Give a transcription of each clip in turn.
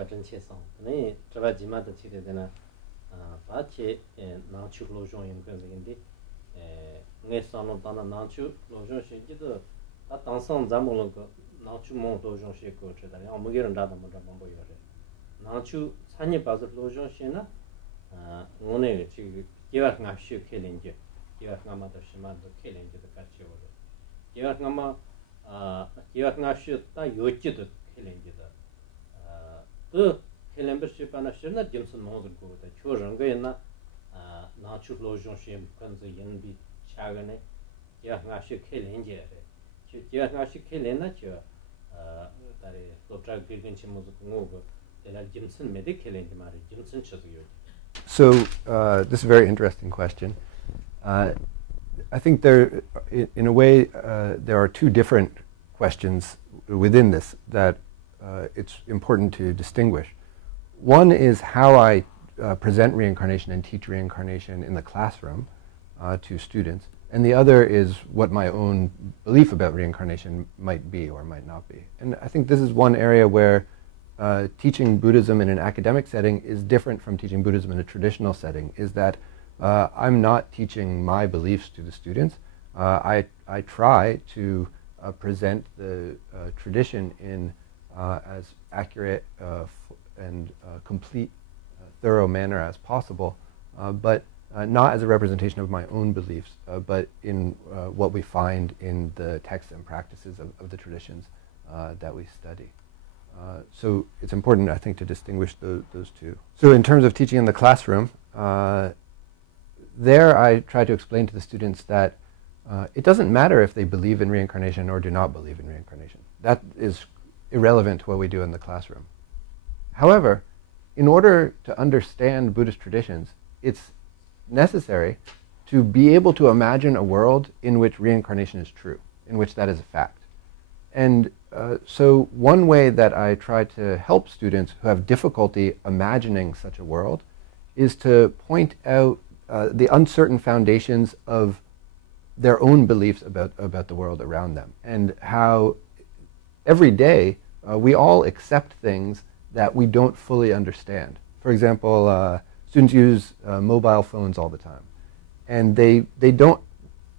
같은 체성. 네, 저가 지마도 치게 되나 다치 나추 로종 연구인데 내선은 다나 나추 로종 시기도 다 당선 잠물은 그 나추 뭐 로종 시고 저다. 아무게는 다다 뭐 보여요. 나추 산이 봐서 로종 시나 오늘 지금 기왕 앞시 켈린지 기왕 아마도 심한도 켈린지도 같이 오고 기왕 아마 기왕 앞시 다 요지도 켈린지다 그 켈린버시 바나시나 짐슨 모든 거다 초정가 있나 나추 로종 시엠 건즈 연비 차가네 기왕 앞시 켈린지 기왕 앞시 켈린나 저 다리 로트라 그긴치 모두 공고 내가 짐슨 메디 켈린지 말이 짐슨 쳐도요. So this is a very interesting question. I think there, in a way, there are two different questions within this that it's important to distinguish. One is how I present reincarnation and teach reincarnation in the classroom to students, and the other is what my own belief about reincarnation might be or might not be. And I think this is one area where teaching Buddhism in an academic setting is different from teaching Buddhism in a traditional setting, is that I'm not teaching my beliefs to the students. I try to present the tradition in as accurate and complete, thorough manner as possible, but not as a representation of my own beliefs, but in what we find in the texts and practices of the traditions that we study. So it's important, I think, to distinguish those two. So in terms of teaching in the classroom, there I try to explain to the students that it doesn't matter if they believe in reincarnation or do not believe in reincarnation. That is irrelevant to what we do in the classroom. However, in order to understand Buddhist traditions, it's necessary to be able to imagine a world in which reincarnation is true, in which that is a fact. And so one way that I try to help students who have difficulty imagining such a world is to point out the uncertain foundations of their own beliefs about the world around them, and how every day we all accept things that we don't fully understand. For example, students use mobile phones all the time, and they don't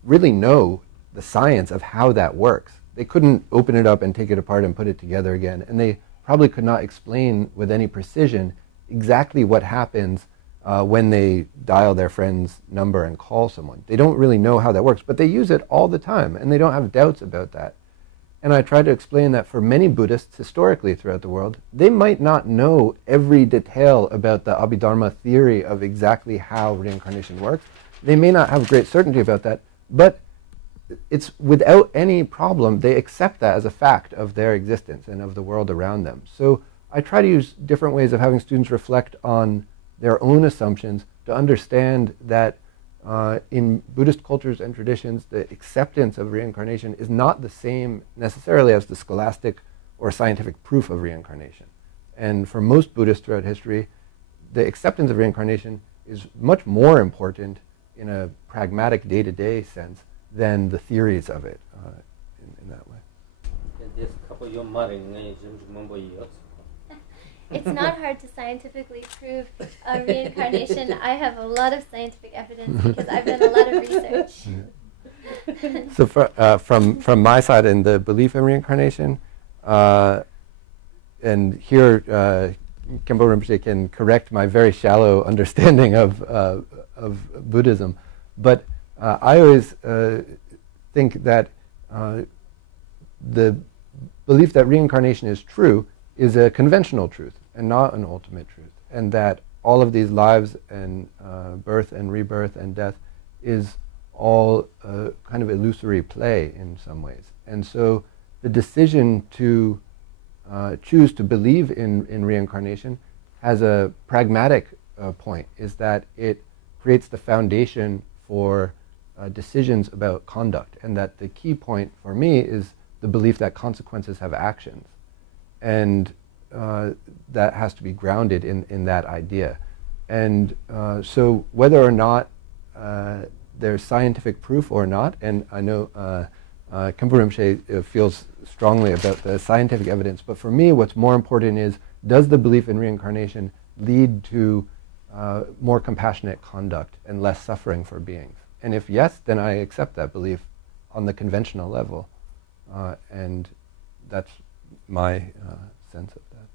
really know the science of how that works. They couldn't open it up and take it apart and put it together again, and they probably could not explain with any precision exactly what happens when they dial their friend's number and call someone. They don't really know how that works, but they use it all the time, and they don't have doubts about that. And I try to explain that for many Buddhists historically throughout the world, they might not know every detail about the Abhidharma theory of exactly how reincarnation works. They may not have great certainty about that, but it's without any problem, they accept that as a fact of their existence and of the world around them. So I try to use different ways of having students reflect on their own assumptions to understand that in Buddhist cultures and traditions, the acceptance of reincarnation is not the same necessarily as the scholastic or scientific proof of reincarnation. And for most Buddhists throughout history, the acceptance of reincarnation is much more important in a pragmatic day-to-day sense than the theories of it in that way. It's not hard to scientifically prove reincarnation. I have a lot of scientific evidence because I've done a lot of research. So from my side in the belief in reincarnation, and here Khenpo Rinpoche can correct my very shallow understanding of Buddhism, but I always think that the belief that reincarnation is true is a conventional truth and not an ultimate truth, and that all of these lives and birth and rebirth and death is all kind of illusory play in some ways. And so the decision to choose to believe in reincarnation has a pragmatic point, is that it creates the foundation for decisions about conduct, and that the key point for me is the belief that consequences have actions, and that has to be grounded in that idea. And so whether or not there's scientific proof or not, and I know Khenpo Rinpoche feels strongly about the scientific evidence, but for me what's more important is does the belief in reincarnation lead to more compassionate conduct and less suffering for beings? And if yes, then I accept that belief on the conventional level, and that's my sense of that.